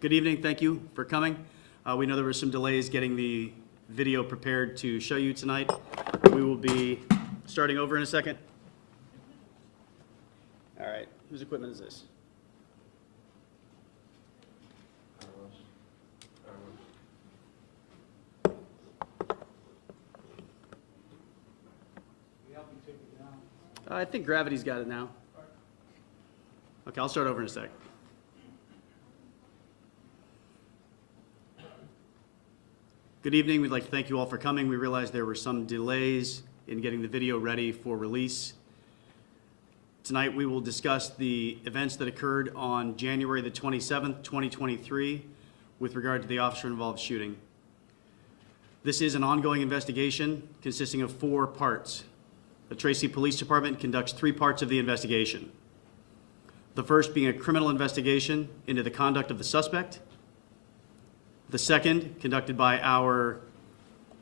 Good evening. Thank you for coming. We know there were some delays getting the video prepared to show you tonight. We will be starting over in a second. All right. Whose equipment is this? I think Gravity's got it now. Okay, I'll start over in a sec. Good evening. We'd like to thank you all for coming. We realize there were some delays in getting the video ready for release. Tonight we will discuss the events that occurred on January the 27th, 2023 with regard to the officer-involved shooting. This is an ongoing investigation consisting of 4 parts. The Tracy Police Department conducts 3 parts of the investigation. The first being a criminal investigation into the conduct of the suspect. The second, conducted by our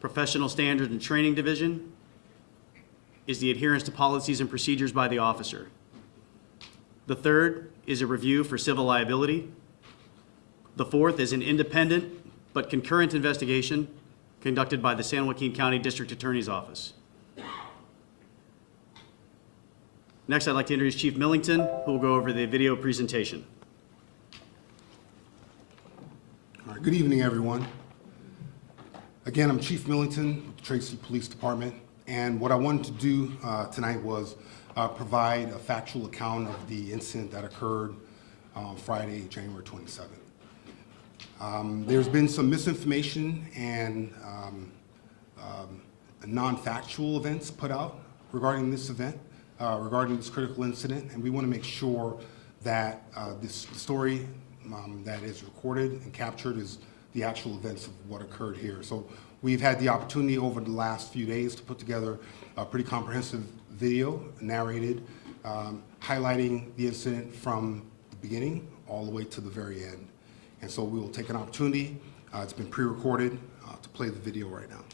Professional Standards and Training Division, is the adherence to policies and procedures by the officer. The third is a review for civil liability. The fourth is an independent but concurrent investigation conducted by the San Joaquin County District Attorney's Office. Next, I'd like to introduce Chief Millington, who will go over the video presentation. All right, good evening, everyone. Again, I'm Chief Millington with the Tracy Police Department, and what I wanted to do tonight was provide a factual account of the incident that occurred on Friday, January 27th. There's been some misinformation and non-factual events put out regarding this event, regarding this critical incident, and we want to make sure that this story that is recorded and captured is the actual events of what occurred here. So we've had the opportunity over the last few days to put together a pretty comprehensive video narrated, highlighting the incident from the beginning all the way to the very end. And so we will take an opportunity, it's been pre-recorded, to play the video right now.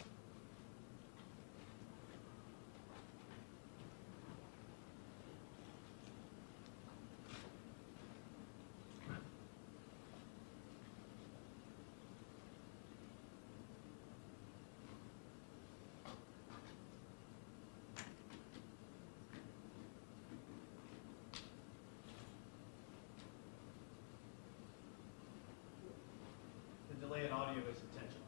The delay in audio is intentional.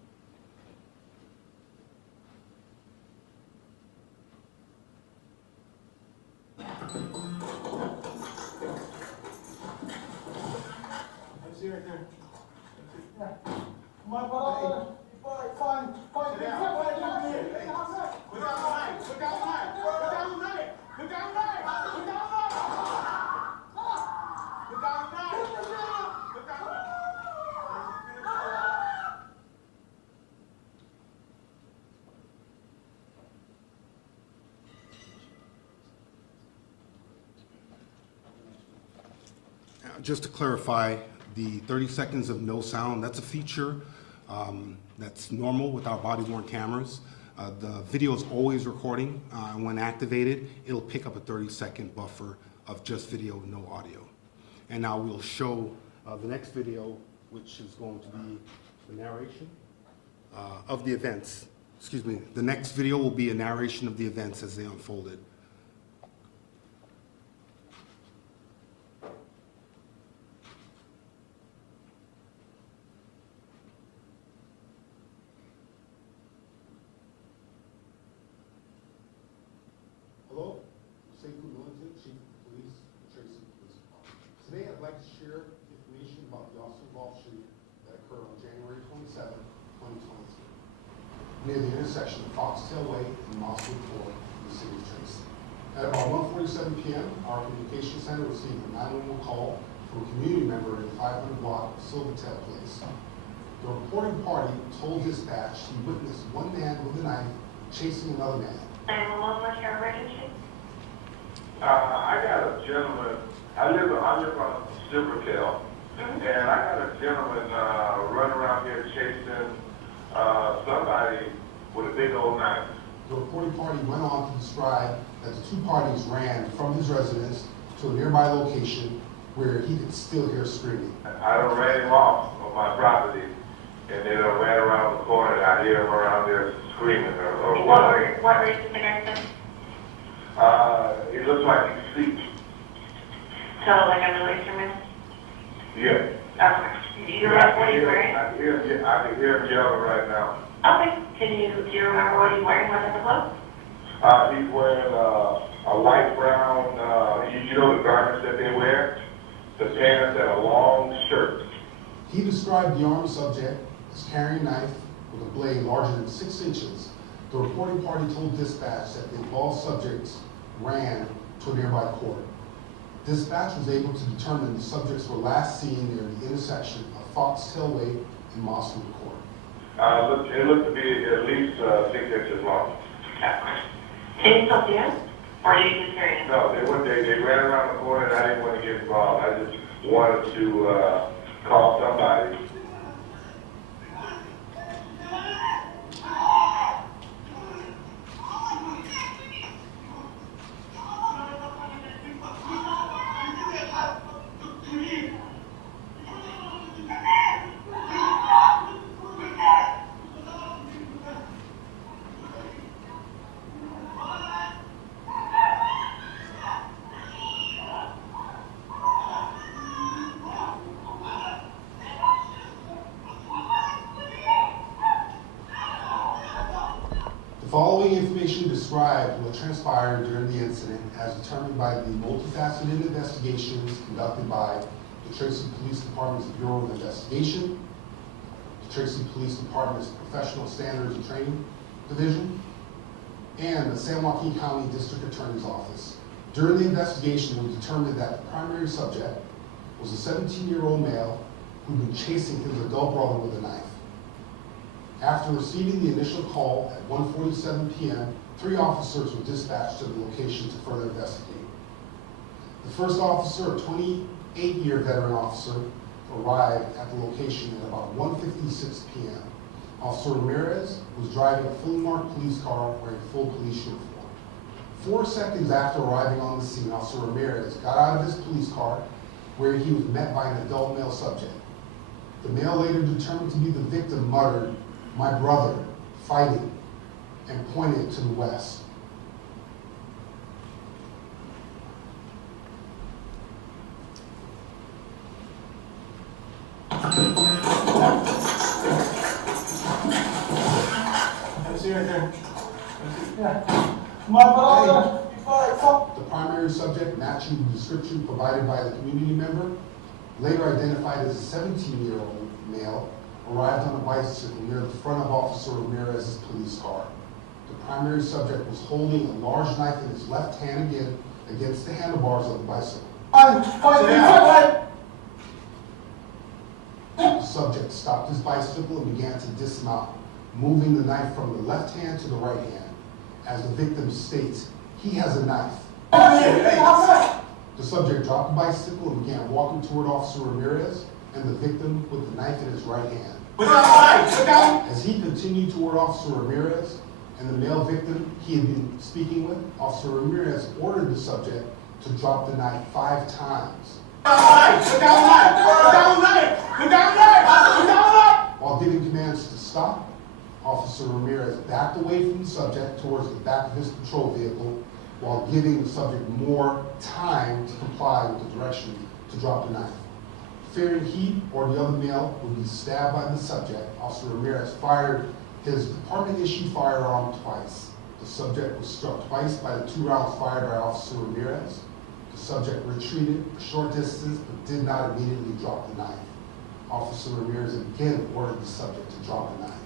I see right there. Yeah. My ball. Fine. Look down. Look down the line. Look down the line. Look down the line. Look down the line. Look down the line. Look down the line. Look down the line. Just to clarify, the 30 seconds of no sound, that's a feature that's normal with our body-worn cameras. The video is always recording, and when activated, it'll pick up a 30-second buffer of just video, no audio. And now we'll show the next video, which is going to be the narration of the events. Excuse me, the next video will be a narration of the events as they unfolded. Hello, Tracy Millington, Chief of Police, Tracy Police Department. Today I'd like to share information about the officer-involved shooting that occurred on January 27, 2023, near the intersection of Foxtail Way and Mosswood Court in the city of Tracy. At about 1:47 p.m., our communication center received a 911 call from a community member in the 500 block of Silvertail Place. The reporting party told dispatch he witnessed one man with a knife chasing another man. 911, what's your emergency? I got a gentleman, I live on Silvertail, and I got a gentleman running around here chasing somebody with a big old knife. The reporting party went on to describe that the two parties ran from his residence to a nearby location where he could still hear screaming. I done ran him off on my property, and they done ran around the corner, and I hear him around there screaming or whatever. What race is the guy? It looks like he's asleep. So like a Middle Eastern man? Yeah. Okay. Do you remember what he's wearing? I can hear him yelling right now. Okay. Do you remember what he's wearing? What type of clothes? He's wearing a light brown, you know the garments that they wear? The pants and a long shirt. He described the armed subject as carrying a knife with a blade larger than 6 inches. The reporting party told dispatch that the involved subjects ran to a nearby court. Dispatch was able to determine the subjects were last seen near the intersection of Foxtail Way and Mosswood Court. It looked to be at least 6 inches long. Can you still see him? Or do you just hear him? No, they ran around the corner, and I didn't want to get involved. I just wanted to call somebody. The following information describes what transpired during the incident as determined by the multifaceted investigations conducted by the Tracy Police Department's Bureau of Investigation, the Tracy Police Department's Professional Standards and Training Division, and the San Joaquin County District Attorney's Office. During the investigation, it was determined that the primary subject was a 17-year-old male who'd been chasing his adult brother with a knife. After receiving the initial call at 1:47 p.m., 3 officers were dispatched to the location to further investigate. The first officer, a 28-year veteran officer, arrived at the location at about 1:56 p.m. Officer Ramirez was driving a fully marked police car wearing full police uniform. 4 seconds after arriving on the scene, Officer Ramirez got out of his police car where he was met by an adult male subject. The male, later determined to be the victim, muttered, "My brother, fighting," and pointed to the west. I see right there. Yeah. My brother, The primary subject, matching the description provided by the community member, later identified as a 17-year-old male, arrived on a bicycle near the front of Officer Ramirez's police car. The primary subject was holding a large knife in his left hand again against the handlebars of the bicycle. The subject stopped his bicycle and began to dismount, moving the knife from the left hand to the right hand. As the victim states, he has a knife. The subject dropped the bicycle and began walking toward Officer Ramirez and the victim with the knife in his right hand. As he continued toward Officer Ramirez and the male victim he had been speaking with, Officer Ramirez ordered the subject to drop the knife 5 times. While giving commands to stop, Officer Ramirez backed away from the subject towards the back of his patrol vehicle while giving the subject more time to comply with the direction to drop the knife. Fearing he or the other male would be stabbed by the subject, Officer Ramirez fired his department-issued firearm twice. The subject was struck twice by the 2 rounds fired by Officer Ramirez. The subject retreated a short distance but did not immediately drop the knife. Officer Ramirez again ordered the subject to drop the knife.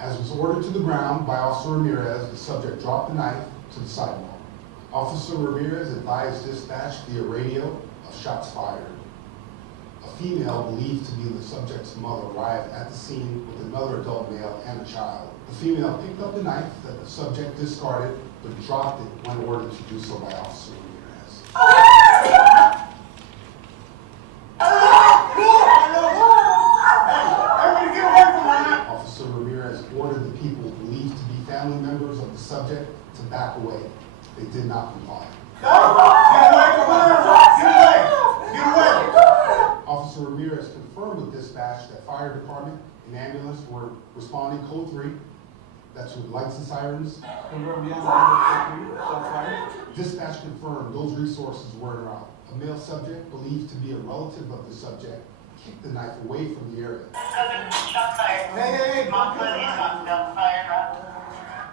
As was ordered to the ground by Officer Ramirez, the subject dropped the knife to the sidewalk. Officer Ramirez advised dispatch via radio of shots fired. A female believed to be the subject's mother arrived at the scene with another adult male and a child. The female picked up the knife that the subject discarded, but dropped it when ordered to do so by Officer Ramirez. Officer Ramirez ordered the people believed to be family members of the subject to back away. They did not comply. Get away from her! Get away! Get away! Officer Ramirez confirmed with dispatch that fire department and ambulance were responding code 3. That's with lights and sirens. Dispatch confirmed those resources were en route. A male subject believed to be a relative of the subject kicked the knife away from the area. Shot fired. Hey,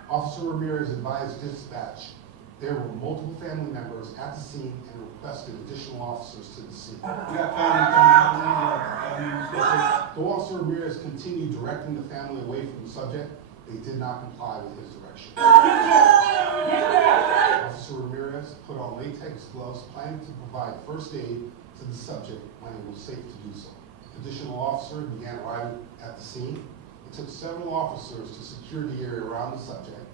Officer Ramirez advised dispatch there were multiple family members at the scene and requested additional officers to the scene. We got family coming out. Though Officer Ramirez continued directing the family away from the subject, they did not comply with his direction. Officer Ramirez put on latex gloves, planning to provide first aid to the subject when it was safe to do so. Additional officers began arriving at the scene. It took several officers to secure the area around the subject,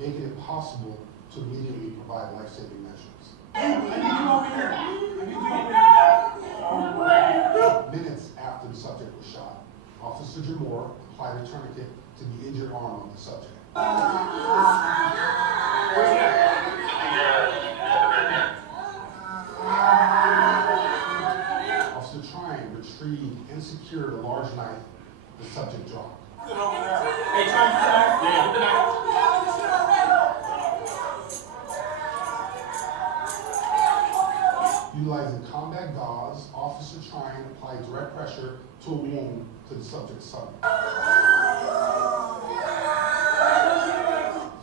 making it possible to immediately provide life-saving measures. Minutes after the subject was shot, Officer Jamore applied a tourniquet to the injured arm of the subject. Officer Trine retrieved and secured a large knife the subject dropped. Hey, try. Utilizing combat gauze, Officer Trine applied direct pressure to a wound to the subject's stomach. The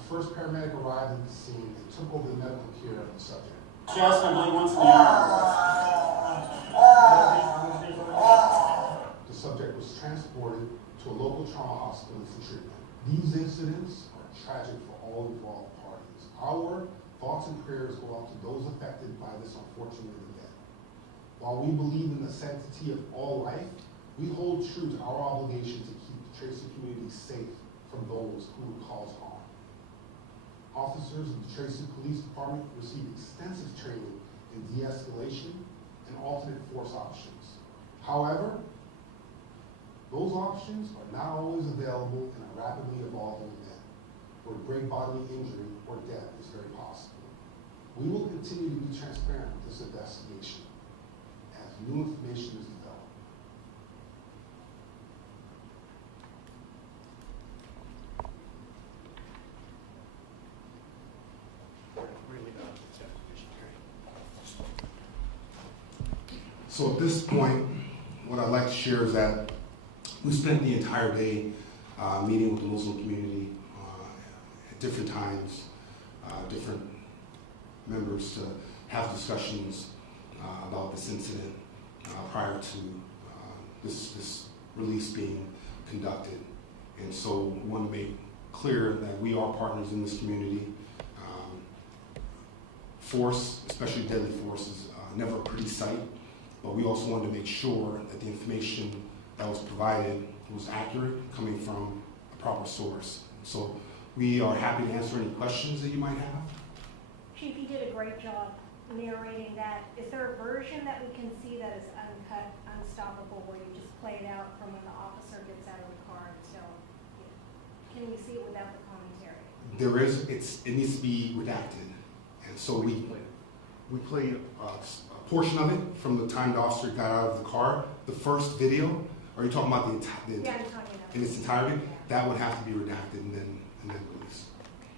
first paramedic arrived at the scene and took over the medical care of the subject. Chest, I believe, once The subject was transported to a local trauma hospital for treatment. These incidents are tragic for all involved parties. Our thoughts and prayers go out to those affected by this unfortunate event. While we believe in the sanctity of all life, we hold true to our obligation to keep the Tracy community safe from those who would cause harm. Officers of the Tracy Police Department receive extensive training in de-escalation and alternate force options. However, those options are not always available in a rapidly evolving event where great bodily injury or death is very possible. We will continue to be transparent with this investigation as new information is developed. So at this point, what I'd like to share is that we spent the entire day meeting with the Muslim community at different times, different members to have discussions about this incident prior to this release being conducted. And so we want to make clear that we are partners in this community. Force, especially deadly force, is never a pretty sight, but we also wanted to make sure that the information that was provided was accurate, coming from a proper source. So we are happy to answer any questions that you might have. Chief, you did a great job narrating that. Is there a version that we can see that is uncut, unstoppable, where you just play it out from when the officer gets out of the car until, can we see it without the commentary? There is, it needs to be redacted. And so we play a portion of it from the time the officer got out of the car. The first video, are you talking about Yeah, I'm talking about. in its entirety? That would have to be redacted and then released.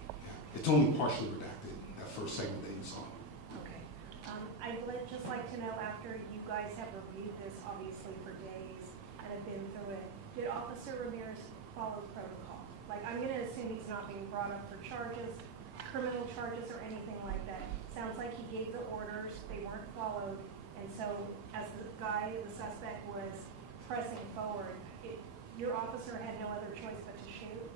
Yeah. It's only partially redacted, that first segment that you saw. Okay. I'd just like to know, after you guys have reviewed this, obviously for days, and have been through it, did Officer Ramirez follow protocol? Like, I'm gonna assume he's not being brought up for charges, criminal charges or anything like that. Sounds like he gave the orders, they weren't followed, and so as the guy, the suspect, was pressing forward, your officer had no other choice but to shoot?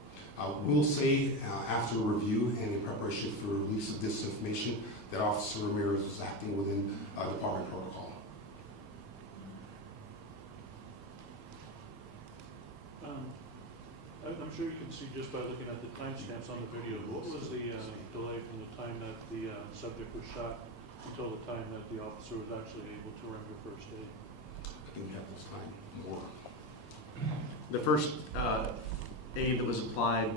We'll say after review and in preparation for release of this information that Officer Ramirez was acting within department protocol. I'm sure you can see just by looking at the timestamps on the video, what was the delay from the time that the subject was shot until the time that the officer was actually able to render first aid? I think we have this time more. The first aid that was applied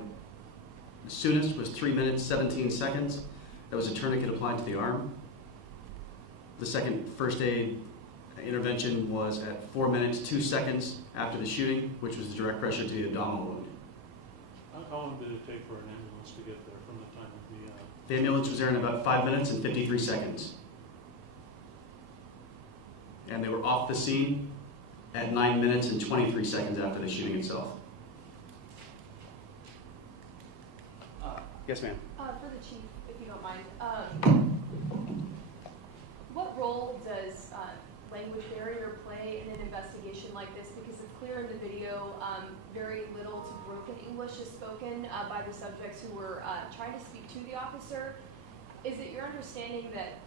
The soonest was 3 minutes, 17 seconds. That was a tourniquet applied to the arm. The second first aid intervention was at 4 minutes, 2 seconds after the shooting, which was direct pressure to the abdominal wound. How long did it take for an ambulance to get there from the time of the? The ambulance was there in about 5 minutes and 53 seconds. And they were off the scene at 9 minutes and 23 seconds after the shooting itself. Yes, ma'am. For the chief, if you don't mind, what role does language barrier play in an investigation like this? Because it's clear in the video, very little to broken English is spoken by the subjects who were trying to speak to the officer. Is it your understanding that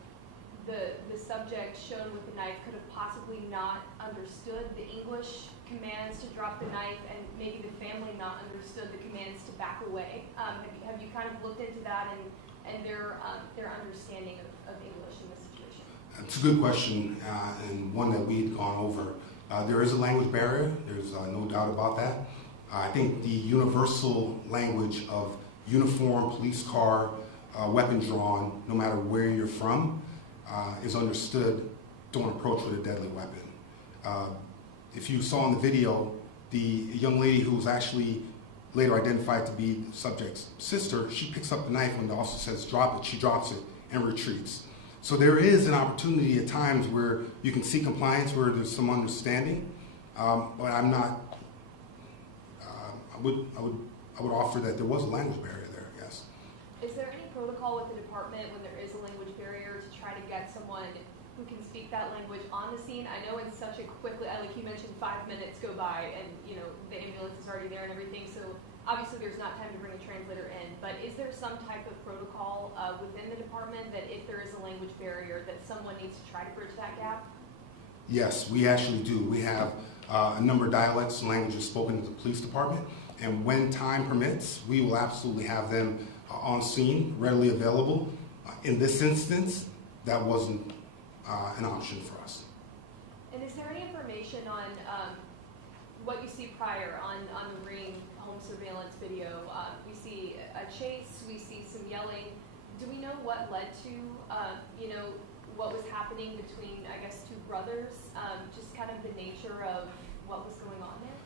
the subject shown with the knife could have possibly not understood the English commands to drop the knife, and maybe the family not understood the commands to back away? Have you kind of looked into that and their understanding of English in this situation? It's a good question, and one that we've gone over. There is a language barrier. There's no doubt about that. I think the universal language of uniform, police car, weapon drawn, no matter where you're from, is understood. Don't approach with a deadly weapon. If you saw in the video, the young lady who was actually later identified to be the subject's sister, she picks up the knife when the officer says drop it, she drops it and retreats. So there is an opportunity at times where you can see compliance, where there's some understanding, but I'm not, I would offer that there was a language barrier there, yes. Is there any protocol with the department when there is a language barrier to try to get someone who can speak that language on the scene? I know in such a quickly, like you mentioned, 5 minutes go by and the ambulance is already there and everything, so obviously there's not time to bring a translator in, but is there some type of protocol within the department that if there is a language barrier that someone needs to try to bridge that gap? Yes, we actually do. We have a number of dialects and languages spoken in the police department, and when time permits, we will absolutely have them on scene, readily available. In this instance, that wasn't an option for us. And is there any information on what you see prior on the ring home surveillance video? We see a chase, we see some yelling. Do we know what led to, what was happening between, I guess, two brothers? Just kind of the nature of what was going on there?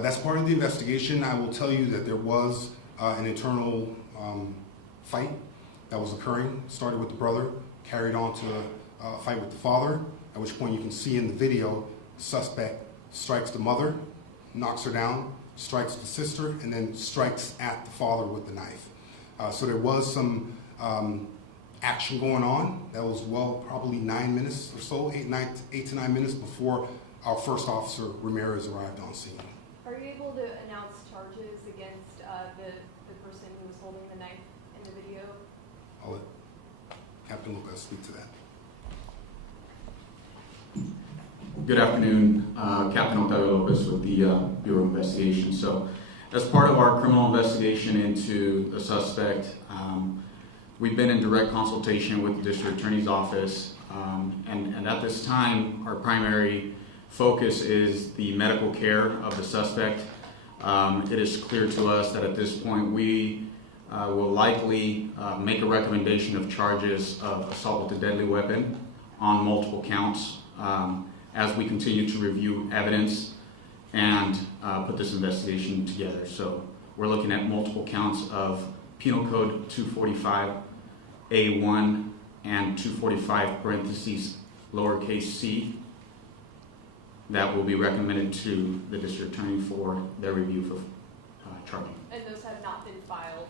That's part of the investigation. I will tell you that there was an internal fight that was occurring. Started with the brother, carried on to a fight with the father, at which point you can see in the video, the suspect strikes the mother, knocks her down, strikes the sister, and then strikes at the father with the knife. So there was some action going on. That was, probably 9 minutes or so, 8 to 9 minutes before our first officer, Ramirez, arrived on scene. Are you able to announce charges against the person who was holding the knife in the video? I'll let Captain Lopez speak to that. Good afternoon, Captain Octavio Lopez with the Bureau of Investigation. So, as part of our criminal investigation into the suspect, we've been in direct consultation with the District Attorney's Office, and at this time, our primary focus is the medical care of the suspect. It is clear to us that at this point we will likely make a recommendation of charges of assault with a deadly weapon on multiple counts as we continue to review evidence and put this investigation together. So we're looking at multiple counts of Penal Code 245A1 and 245 parentheses lowercase c that will be recommended to the District Attorney for their review for charging. And those have not been filed?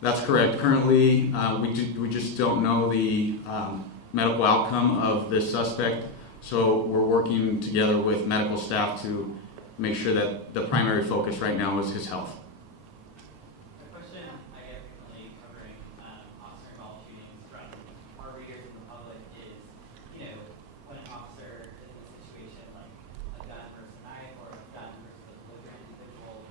That's correct. Currently, we just don't know the medical outcome of this suspect, so we're working together with medical staff to make sure that the primary focus right now is his health. A question I get frequently covering officer-involved shootings from our readers and the public is, when an officer is in a situation like a gun versus a knife or a gun versus a belligerent individual,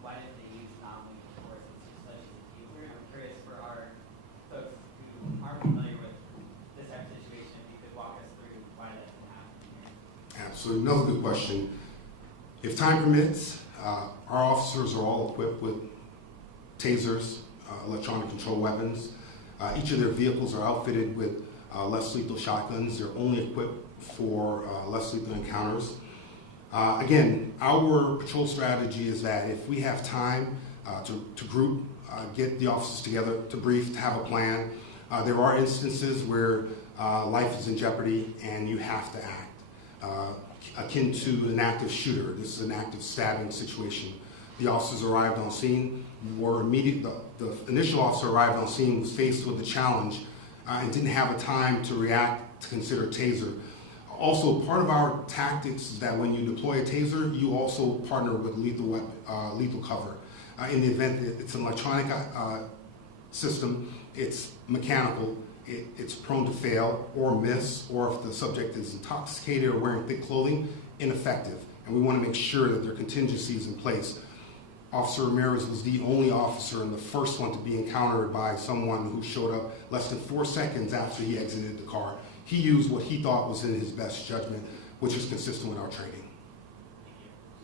why didn't they use non-lethal force such as a taser? I'm curious for our folks who aren't familiar with this type of situation, if you could walk us through why that didn't happen here. Absolutely. Another good question. If time permits, our officers are all equipped with tasers, electronic control weapons. Each of their vehicles are outfitted with less lethal shotguns. They're only equipped for less lethal encounters. Again, our patrol strategy is that if we have time to group, get the officers together, to brief, to have a plan, there are instances where life is in jeopardy and you have to act. Akin to an active shooter, this is an active stabbing situation. The officers arrived on scene, the initial officer arrived on scene, was faced with a challenge and didn't have a time to react to consider taser. Also, part of our tactics is that when you deploy a taser, you also partner with lethal cover. In the event that it's an electronic system, it's mechanical, it's prone to fail or miss, or if the subject is intoxicated or wearing thick clothing, ineffective. And we want to make sure that there are contingencies in place. Officer Ramirez was the only officer and the first one to be encountered by someone who showed up less than 4 seconds after he exited the car. He used what he thought was in his best judgment, which is consistent with our training.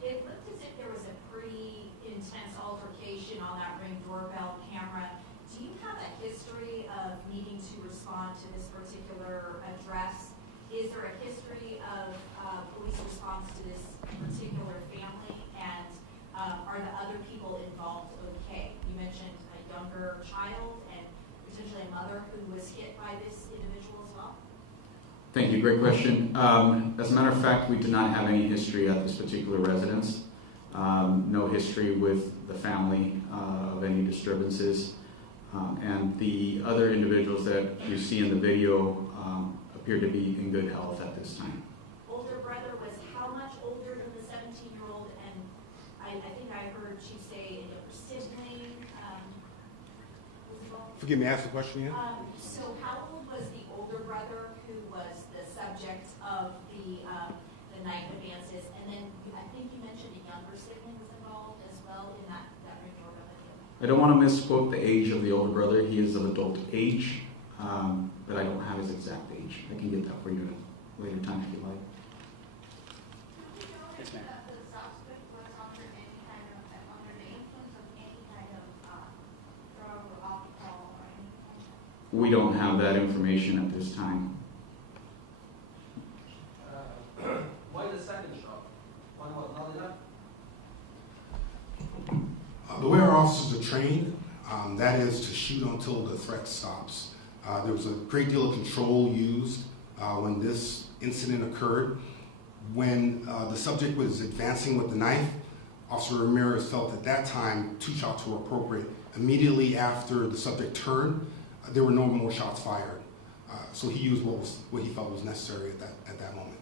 It looked as if there was a pretty intense altercation on that Ring doorbell camera. Do you have a history of needing to respond to this particular address? Is there a history of police response to this particular family? And are the other people involved okay? You mentioned a younger child and potentially a mother who was hit by this individual as well? Thank you, great question. As a matter of fact, we do not have any history at this particular residence. No history with the family of any disturbances. And the other individuals that you see in the video appear to be in good health at this time. Older brother was how much older than the 17-year-old? And I think I heard you say a younger sibling was involved. Forgive me, ask the question again? So how old was the older brother who was the subject of the knife advances? And then I think you mentioned a younger sibling was involved as well in that Ring doorbell video. I don't want to misquote the age of the older brother. He is of adult age, but I don't have his exact age. I can get that for you at a later time if you like. Yes, ma'am. The suspect was under the influence of any kind of drug or alcohol or anything? We don't have that information at this time. Why the second shot? One was not enough? The way our officers are trained, that is to shoot until the threat stops. There was a great deal of control used when this incident occurred. When the subject was advancing with the knife, Officer Ramirez felt at that time 2 shots were appropriate. Immediately after the subject turned, there were no more shots fired. So he used what he felt was necessary at that moment.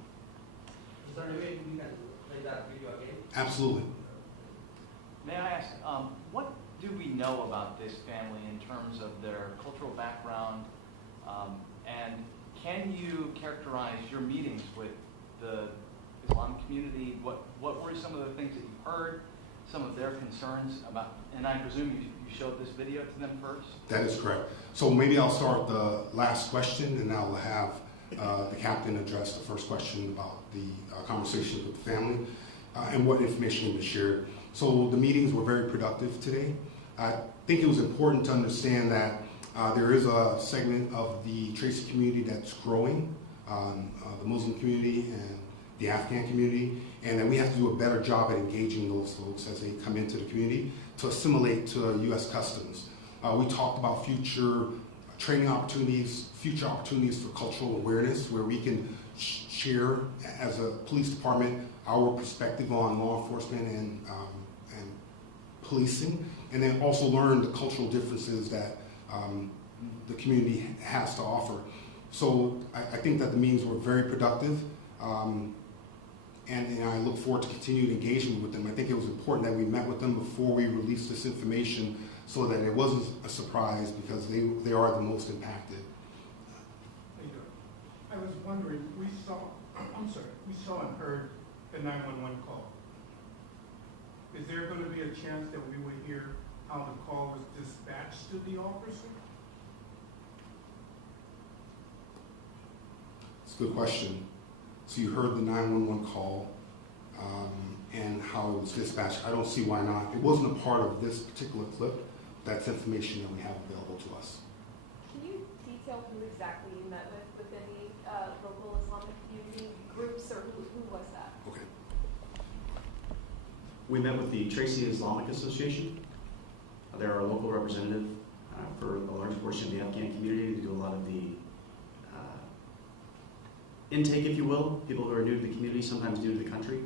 Is there any way we can play that video again? Absolutely. May I ask, what do we know about this family in terms of their cultural background? And can you characterize your meetings with the Islamic community? What were some of the things that you heard, some of their concerns about? And I presume you showed this video to them first? That is correct. So maybe I'll start the last question, and I'll have the captain address the first question about the conversations with the family and what information was shared. So the meetings were very productive today. I think it was important to understand that there is a segment of the Tracy community that's growing, the Muslim community and the Afghan community, and that we have to do a better job at engaging those folks as they come into the community to assimilate to U.S. customs. We talked about future training opportunities, future opportunities for cultural awareness, where we can share as a police department our perspective on law enforcement and policing, and then also learn the cultural differences that the community has to offer. So I think that the meetings were very productive, and I look forward to continued engagement with them. I think it was important that we met with them before we released this information so that it wasn't a surprise, because they are the most impacted. I was wondering, we saw and heard the 911 call. Is there going to be a chance that we would hear how the call was dispatched to the officer? It's a good question. So you heard the 911 call and how it was dispatched. I don't see why not. It wasn't a part of this particular clip, that's information that we have available to us. Can you detail who exactly you met with within the local Islamic community groups, or who was that? Okay. We met with the Tracy Islamic Association. They're our local representative for a large portion of the Afghan community. They do a lot of the intake, if you will, people who are new to the community, sometimes new to the country.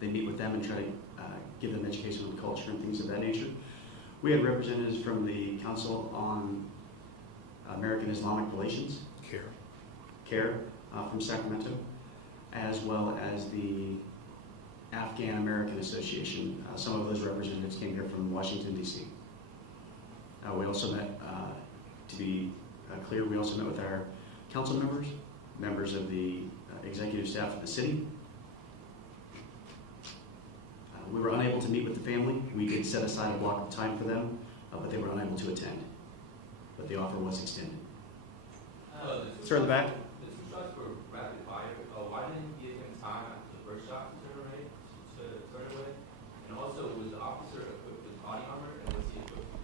They meet with them and try to give them education on culture and things of that nature. We had representatives from the Council on American Islamic Relations, CARE, from Sacramento, as well as the Afghan American Association. Some of those representatives came here from Washington, D.C. We also met, to be clear, we also met with our council members of the executive staff of the city. We were unable to meet with the family. We did set aside a block of time for them, but they were unable to attend. But the offer was extended. Sir, in the back. The two shots were rapid fire. Why didn't you give him time after the first shot to turn away? And also, was the officer equipped with body armor, and was he equipped with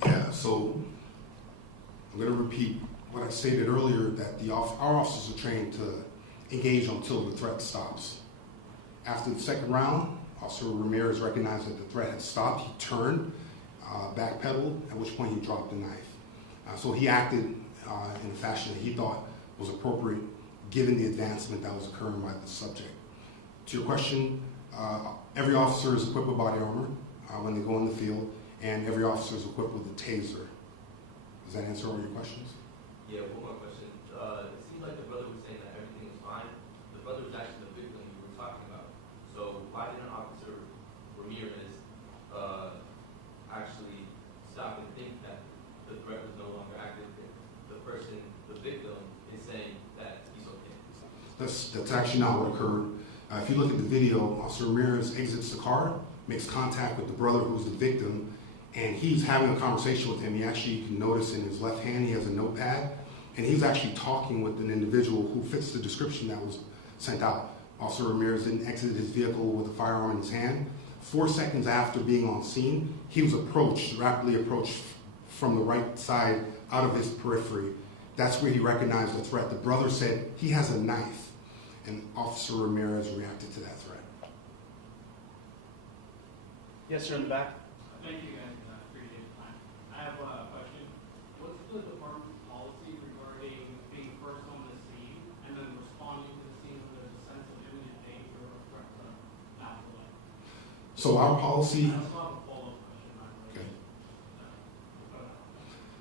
the taser? Yeah, so I'm going to repeat what I stated earlier, that our officers are trained to engage until the threat stops. After the second round, Officer Ramirez recognized that the threat had stopped. He turned, backpedaled, at which point he dropped the knife. So he acted in a fashion that he thought was appropriate given the advancement that was occurring by the subject. To your question, every officer is equipped with body armor when they go in the field, and every officer is equipped with a taser. Does that answer all your questions? Yeah, one more question. It seems like the brother was saying that everything was fine. The brother was actually the victim you were talking about. So why didn't Officer Ramirez actually stop and think that the threat was no longer active? The person, the victim, is saying that he's okay. That's actually not what occurred. If you look at the video, Officer Ramirez exits the car, makes contact with the brother who's the victim, and he's having a conversation with him. He actually, you can notice in his left hand, he has a notepad, and he's actually talking with an individual who fits the description that was sent out. Officer Ramirez then exited his vehicle with a firearm in his hand. 4 seconds after being on scene, he was rapidly approached from the right side out of his periphery. That's where he recognized the threat. The brother said he has a knife, and Officer Ramirez reacted to that threat. Yes, sir, in the back. Thank you, guys. Appreciate the time. I have a question. What's the department's policy regarding being first on the scene and then responding to the scene when there's a sense of imminent danger or threat to not delay? So our policy. I also have a follow-up question, by the way. Okay.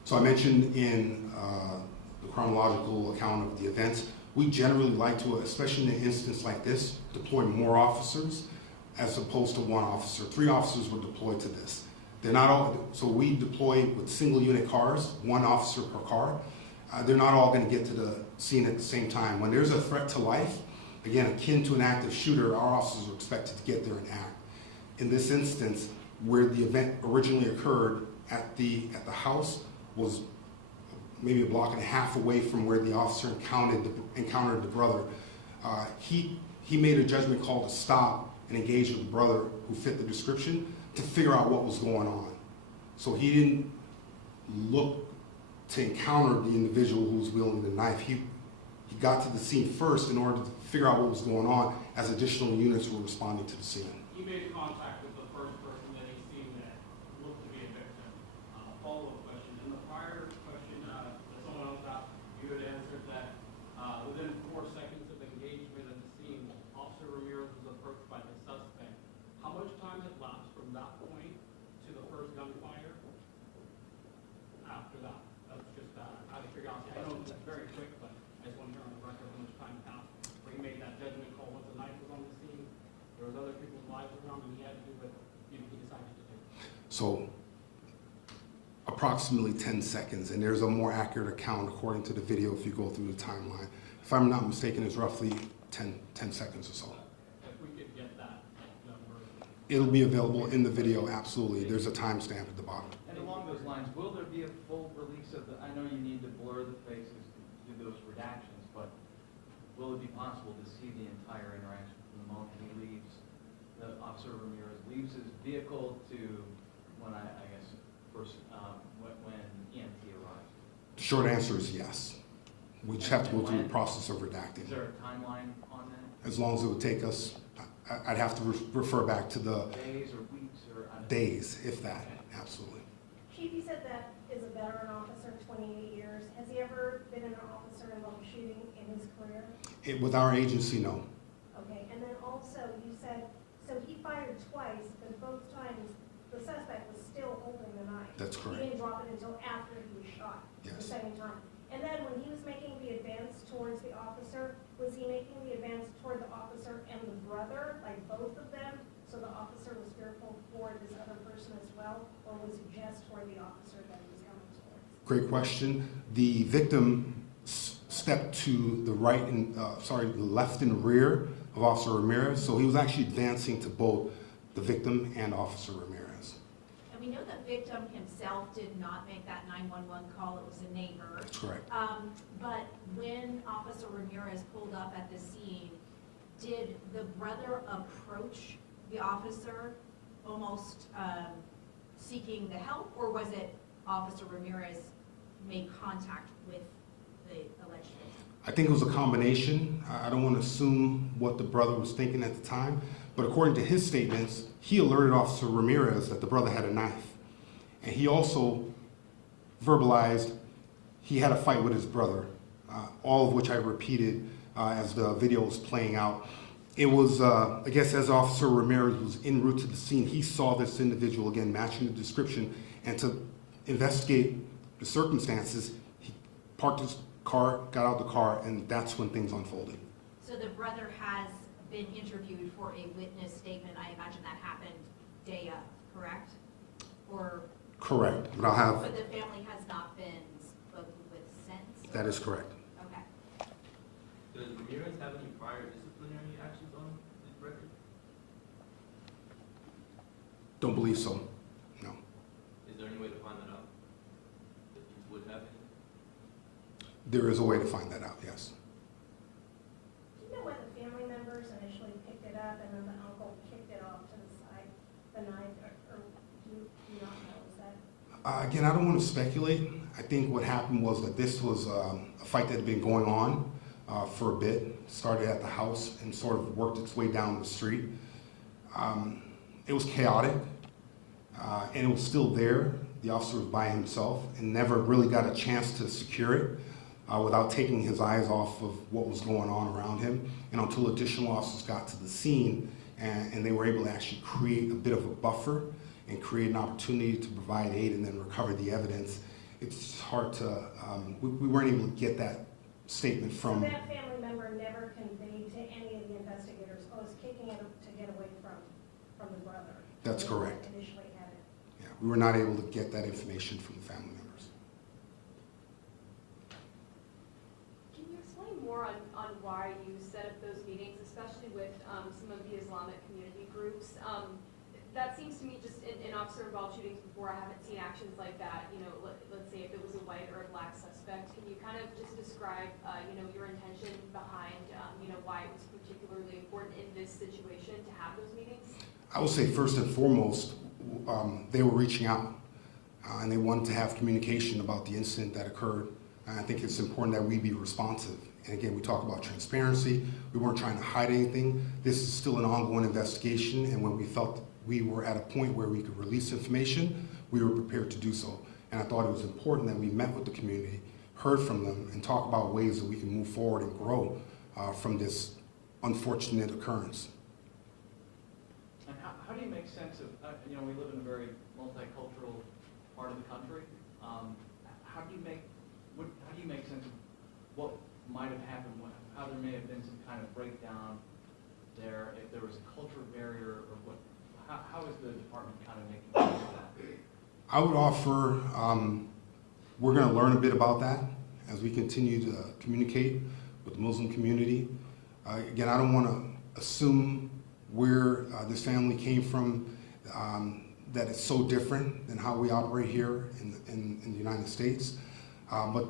So I mentioned in the chronological account of the events, we generally like to, especially in an instance like this, deploy more officers as opposed to one officer. 3 officers were deployed to this. They're not all, so we deploy with single unit cars, 1 officer per car. They're not all going to get to the scene at the same time. When there's a threat to life, again, akin to an active shooter, our officers are expected to get there and act. In this instance, where the event originally occurred at the house was maybe a block and a half away from where the officer encountered the brother. He made a judgment call to stop and engage with the brother who fit the description to figure out what was going on. So he didn't look to encounter the individual who was wielding the knife. He got to the scene first in order to figure out what was going on as additional units were responding to the scene. He made contact with the first person that he seen that looked to be a victim. Follow-up question. In the prior question that someone else asked, you had answered that within 4 seconds of engagement at the scene, Officer Ramirez was approached by the suspect. How much time had lapsed from that point to the first gunfire? After that, that's just out of curiosity. I know it's very quick, but I just want to hear on the record how much time passed where he made that judgment call once the knife was on the scene. There was other people's lives around, and he had to do what he decided to do. So approximately 10 seconds, and there's a more accurate account according to the video if you go through the timeline. If I'm not mistaken, it's roughly 10 seconds or so. If we could get that number. It'll be available in the video, absolutely. There's a timestamp at the bottom. And along those lines, will there be a full release of the, I know you need to blur the faces to do those redactions, but will it be possible to see the entire interaction from the moment he leaves, the Officer Ramirez leaves his vehicle to when I guess Short answer is yes. We just have to go through the process of redacting. Is there a timeline on that? As long as it would take us, I'd have to refer back to the Days or weeks or? days, if that, absolutely. Chief, you said that is a veteran officer, 28 years. Has he ever been an officer involved shooting in his career? With our agency, no. Okay, and then also you said, so he fired twice, but both times the suspect was still holding the knife. That's correct. He didn't drop it until after he was shot the Yes. second time. And then when he was making the advance towards the officer, was he making the advance toward the officer and the brother, like both of them? So the officer was fearful for this other person as well, or was it just toward the officer that he was coming towards? Great question. The victim stepped to the right and, the left and rear of Officer Ramirez, so he was actually advancing to both the victim and Officer Ramirez. And we know the victim himself did not make that 911 call, it was a neighbor. That's correct. But when Officer Ramirez pulled up at the scene, did the brother approach the officer almost seeking the help, or was it Officer Ramirez made contact with the alleged victim? I think it was a combination. I don't want to assume what the brother was thinking at the time, but according to his statements, he alerted Officer Ramirez that the brother had a knife. And he also verbalized he had a fight with his brother, all of which I repeated as the video was playing out. It was, I guess, as Officer Ramirez was en route to the scene, he saw this individual, again, matching the description, and to investigate the circumstances, he parked his car, got out the car, and that's when things unfolded. So the brother has been interviewed for a witness statement. I imagine that happened day of, correct? Or? Correct, but I'll have, But the family has not been spoken with since? that is correct. Okay. Does Ramirez have any prior disciplinary actions on his record? Don't believe so, no. Is there any way to find that out? If he would have any? There is a way to find that out, yes. Do you know why the family members initially picked it up and then the uncle kicked it off to the side, the knife, or do you not know, is that? Again, I don't want to speculate. I think what happened was that this was a fight that had been going on for a bit. Started at the house and sort of worked its way down the street. It was chaotic, and it was still there. The officer was by himself and never really got a chance to secure it without taking his eyes off of what was going on around him. And until additional officers got to the scene and they were able to actually create a bit of a buffer and create an opportunity to provide aid and then recover the evidence, it's hard to, we weren't able to get that statement from. So that family member never conveyed to any of the investigators, oh, it's kicking it to get away from the brother? That's They correct. Initially had it. Yeah, we were not able to get that information from the family members. Can you explain more on why you set up those meetings, especially with some of the Islamic community groups? That seems to me, just in officer-involved shootings before, I haven't seen actions like that. You know, let's say if it was a white or a black suspect, can you kind of just describe, your intention behind, why it was particularly important in this situation to have those meetings? I would say first and foremost, they were reaching out and they wanted to have communication about the incident that occurred. And I think it's important that we be responsive. And again, we talk about transparency. We weren't trying to hide anything. This is still an ongoing investigation, and when we felt we were at a point where we could release information, we were prepared to do so. And I thought it was important that we met with the community, heard from them, and talk about ways that we can move forward and grow from this unfortunate occurrence. And how do you make sense of, we live in a very multicultural part of the country. How do you make sense of what might have happened, how there may have been some kind of breakdown there, if there was a cultural barrier, or what? How is the department kind of making sense of that? I would offer, we're going to learn a bit about that as we continue to communicate with the Muslim community. Again, I don't want to assume where this family came from, that it's so different than how we operate here in the United States. But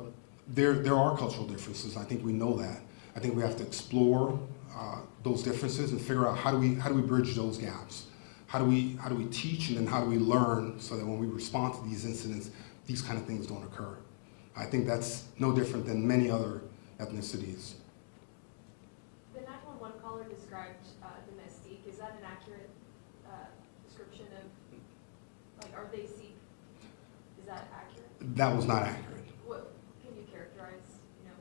there are cultural differences. I think we know that. I think we have to explore those differences and figure out how do we bridge those gaps. How do we teach, and then how do we learn so that when we respond to these incidents, these kind of things don't occur. I think that's no different than many other ethnicities. The 911 caller described domestique. Is that an accurate description of, like, are they Sikh? Is that accurate? That was not accurate. What can you characterize, you know,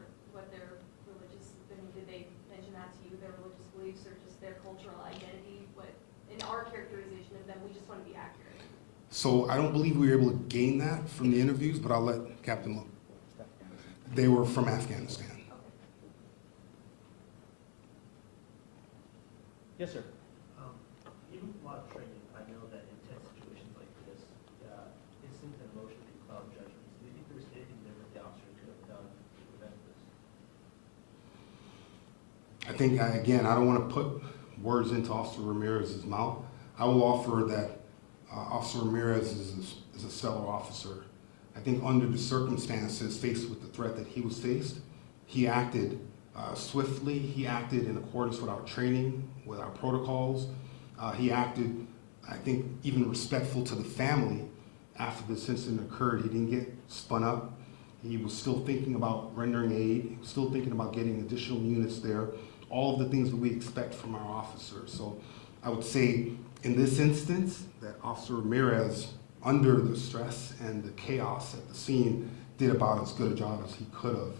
or what their religious, I mean, did they mention that to you, their religious beliefs or just their cultural identity? What, in our characterization of them, we just want to be accurate. So I don't believe we were able to gain that from the interviews, but I'll let Captain look. They were from Afghanistan. Yes, sir. Even while training, I know that in tense situations like this, instinct and emotion can cloud judgments. Do you think there's anything different the officer could have done to prevent this? I think, again, I don't want to put words into Officer Ramirez's mouth. I will offer that Officer Ramirez is a stellar officer. I think under the circumstances, faced with the threat that he was faced, he acted swiftly. He acted in accordance with our training, with our protocols. He acted, I think, even respectful to the family after this incident occurred. He didn't get spun up. He was still thinking about rendering aid. He was still thinking about getting additional units there. All of the things that we expect from our officers. So I would say in this instance that Officer Ramirez, under the stress and the chaos at the scene, did about as good a job as he could have.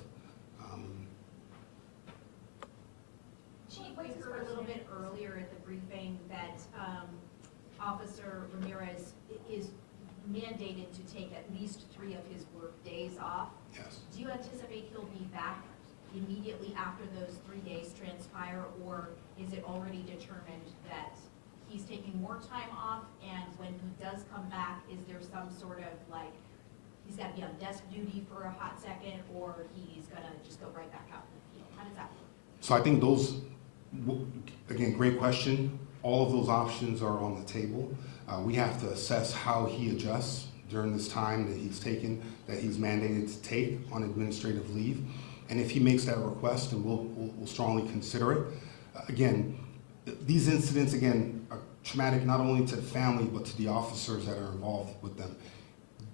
Chief, we heard a little bit earlier at the briefing that Officer Ramirez is mandated to take at least 3 of his work days off. Yes. Do you anticipate he'll be back immediately after those 3 days transpire, or is it already determined that he's taking more time off, and when he does come back, is there some sort of like, he's got to be on desk duty for a hot second, or he's going to just go right back out in the field? How does that work? So I think those, again, great question. All of those options are on the table. We have to assess how he adjusts during this time that he's taken, that he's mandated to take on administrative leave. And if he makes that request, then we'll strongly consider it. Again, these incidents, again, are traumatic not only to the family, but to the officers that are involved with them.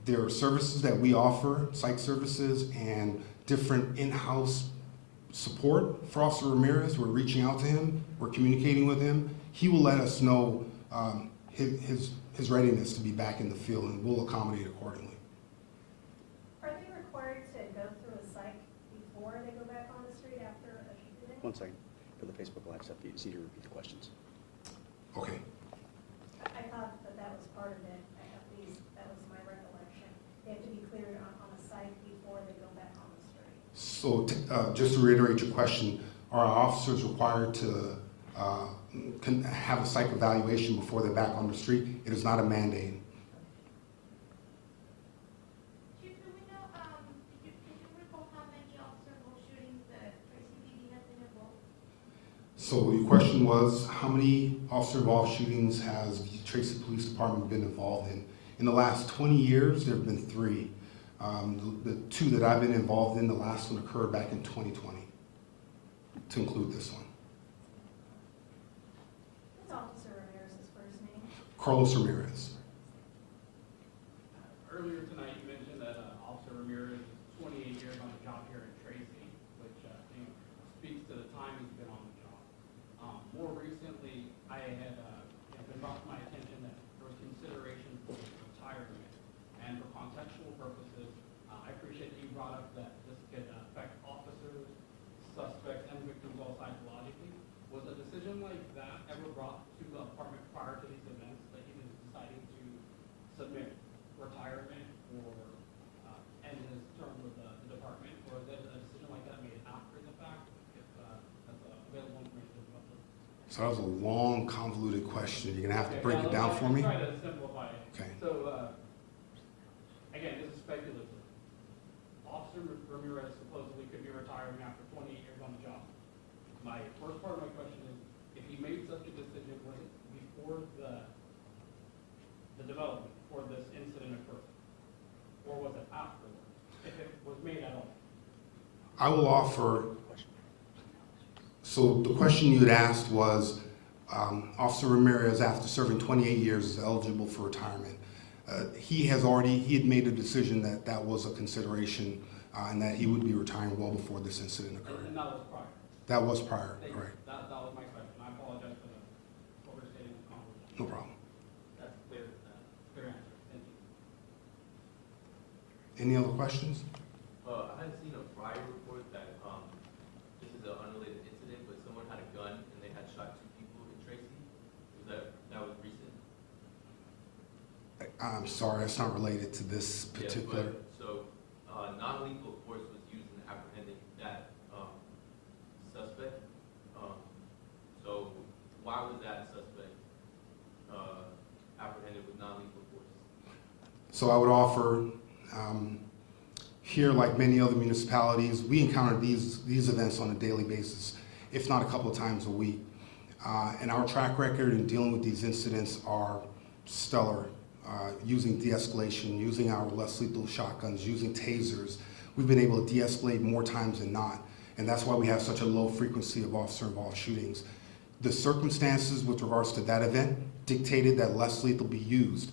There are services that we offer, psych services and different in-house support for Officer Ramirez. We're reaching out to him, we're communicating with him. He will let us know his readiness to be back in the field, and we'll accommodate accordingly. Are they required to go through a psych before they go back on the street after a shooting? One second, for the Facebook Live stuff, you need to repeat the questions. Okay. I thought that was part of it, at least that was my recollection. They have to be cleared on a site before they go back on the street. So just to reiterate your question, are our officers required to have a psych evaluation before they're back on the street? It is not a mandate. Chief, do we know, did you recall how many officer-involved shootings that Tracy PD has been involved? So your question was, how many officer-involved shootings has the Tracy Police Department been involved in? In the last 20 years, there have been 3. The 2 that I've been involved in, the last one occurred back in 2020, to include this one. What's Officer Ramirez's first name? Carlos Ramirez. Earlier tonight, you mentioned that Officer Ramirez is 28 years on the job here at Tracy, which I think speaks to the time he's been on the job. More recently, I had been brought to my attention that there was consideration for retirement. And for contextual purposes, I appreciate that you brought up that this could affect officers, suspects, and victims all psychologically. Was a decision like that ever brought to the department prior to these events, that he was deciding to submit retirement or end his term with the department, or is that a decision like that made after the fact, if that's available information to the public? So that was a long, convoluted question. You're gonna have to break it down for me. Try to simplify it. Okay. So, again, this is speculative. Officer Ramirez supposedly could be retiring after 28 years on the job. My first part of my question is, if he made such a decision, was it before the development, before this incident occurred? Or was it afterwards, if it was made at all? I will offer, so the question you had asked was, Officer Ramirez, after serving 28 years, is eligible for retirement. He had made a decision that that was a consideration and that he would be retiring well before this incident occurred. And that was prior. That was prior, Thank you. correct. That was my question. I apologize for the overstating the conversation. No problem. That's clear, clear answer. Thank you. Any other questions? I had seen a prior report that this is an unrelated incident, but someone had a gun and they had shot 2 people in Tracy. That was recent? I'm sorry, it's not related to this particular. Yeah, so non-lethal force was used in apprehending that suspect. So why was that suspect apprehended with non-lethal force? So I would offer, here, like many other municipalities, we encounter these events on a daily basis, if not a couple of times a week. And our track record in dealing with these incidents are stellar. Using de-escalation, using our less lethal shotguns, using tasers, we've been able to de-escalate more times than not. And that's why we have such a low frequency of officer-involved shootings. The circumstances with regards to that event dictated that less lethal be used.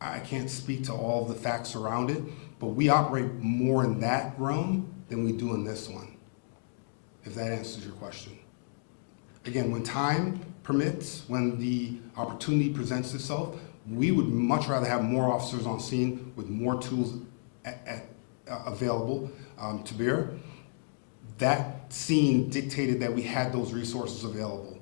I can't speak to all of the facts around it, but we operate more in that realm than we do in this one, if that answers your question. Again, when time permits, when the opportunity presents itself, we would much rather have more officers on scene with more tools available to bear. That scene dictated that we had those resources available.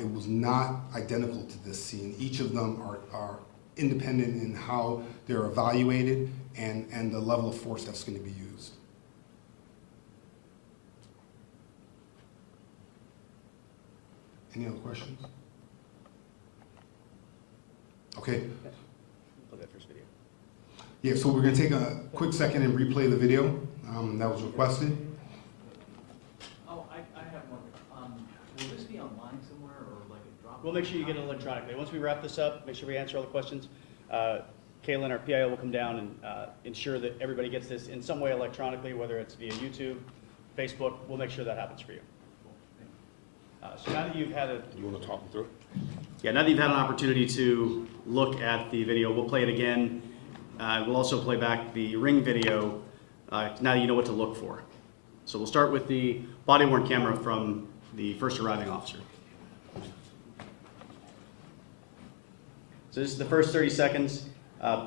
It was not identical to this scene. Each of them are independent in how they're evaluated and the level of force that's going to be used. Any other questions? Okay. Yeah, so we're going to take a quick second and replay the video that was requested. Oh, I have one. Will this be online somewhere or like a drop? We'll make sure you get it electronically. Once we wrap this up, make sure we answer all the questions. Kaylin, our PIO, will come down and ensure that everybody gets this in some way electronically, whether it's via YouTube, Facebook. We'll make sure that happens for you. So now that you've had a... You want to talk through? Yeah, now that you've had an opportunity to look at the video, we'll play it again. We'll also play back the ring video now that you know what to look for. So we'll start with the body-worn camera from the first arriving officer. So this is the first 30 seconds prior